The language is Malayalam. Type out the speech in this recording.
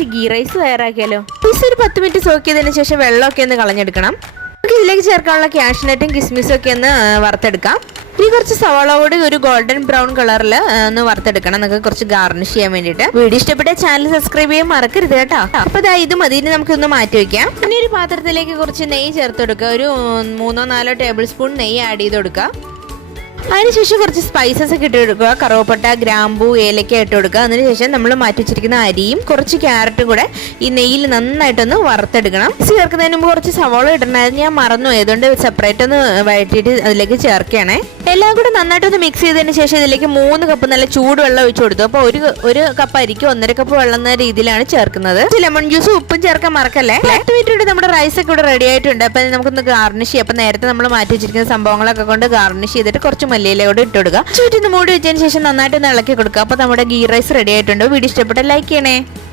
നമുക്കൊരു ഗീ റൈസ് തയ്യാറാക്കിയാലോ? പീസ് ഒരു 10 മിനിറ്റ് സോക്ക് ചെയ്തതിന് ശേഷം വെള്ളമൊക്കെ ഒന്ന് കളഞ്ഞെടുക്കണം. നമുക്ക് ഇതിലേക്ക് ചേർക്കാനുള്ള കാഷ്നട്ടും കിസ്മിസും ഒക്കെ ഒന്ന് വറുത്തെടുക്കാം. ഇനി കുറച്ച് സവാള കൂടി ഒരു ഗോൾഡൻ ബ്രൗൺ കളറിൽ ഒന്ന് വറുത്തെടുക്കണം. നമുക്ക് കുറച്ച് ഗാർണിഷ് ചെയ്യാൻ വേണ്ടിയിട്ട്. വീഡിയോ ഇഷ്ടപ്പെട്ട ചാനൽ സബ്സ്ക്രൈബ് ചെയ്യാൻ മറക്കരുത് കേട്ടോ. അപ്പൊ ഇത് മതി. ഇനി നമുക്കൊന്ന് മാറ്റി വെക്കാം. ഇനി ഒരു പാത്രത്തിലേക്ക് കുറച്ച് നെയ്യ് ചേർത്ത് കൊടുക്കുക. ഒരു 3-4 ടേബിൾ സ്പൂൺ നെയ്യ് ആഡ് ചെയ്ത് കൊടുക്കുക. അതിനുശേഷം കുറച്ച് സ്പൈസസ് ഒക്കെ ഇട്ട് കൊടുക്കുക. കറുവപ്പട്ട, ഗ്രാമ്പൂ, ഏലക്ക ഇട്ട് കൊടുക്കുക. അതിനുശേഷം നമ്മൾ മാറ്റി വെച്ചിരിക്കുന്ന അരിയും കുറച്ച് ക്യാരറ്റും കൂടെ ഈ നെയ്യിൽ നന്നായിട്ടൊന്ന് വറുത്തെടുക്കണം. ചേർക്കുന്നതിന് മുമ്പ് കുറച്ച് സവാള ഇടണമായിരുന്നു, ഞാൻ മറന്നു. അതുകൊണ്ട് സെപ്പറേറ്റ് ഒന്ന് വഴറ്റിയിട്ട് അതിലേക്ക് ചേർക്കുകയാണേ. എല്ലാം കൂടെ നന്നായിട്ടൊന്ന് മിക്സ് ചെയ്തതിന് ശേഷം ഇതിലേക്ക് 3 കപ്പ് നല്ല ചൂടുവെള്ളം ഒഴിച്ചു കൊടുത്തു. അപ്പോൾ ഒരു കപ്പ് അരിക്ക് 1.5 കപ്പ് വെള്ളം എന്ന രീതിയിലാണ് ചേർക്കുന്നത്. ലെമൺ ജ്യൂസും ഉപ്പും ചേർക്കാൻ മറക്കല്ലേ. 8 മിനിറ്റ് നമ്മുടെ റൈസ് ഒക്കെ ഇവിടെ റെഡി ആയിട്ടുണ്ട്. അപ്പൊ നമുക്കൊന്ന് ഗാർണിഷ് ചെയ്യാം. അപ്പൊ നേരത്തെ നമ്മൾ മാറ്റി വെച്ചിരിക്കുന്ന സംഭവങ്ങളൊക്കെ കൊണ്ട് ഗാർണിഷ് ചെയ്തിട്ട് കുറച്ച് മല്ലിയിലയോട് ഇട്ട് കൊടുക്കുക. ചുറ്റിന്ന് മൂടി വെച്ചതിന് ശേഷം നന്നായിട്ട് ഒന്ന് ഇളക്കി കൊടുക്കുക. അപ്പൊ നമ്മുടെ ഗീ റൈസ് റെഡി ആയിട്ടുണ്ട്. വീഡിയോ ഇഷ്ടപ്പെട്ട ലൈക്ക് ചെയ്യണേ.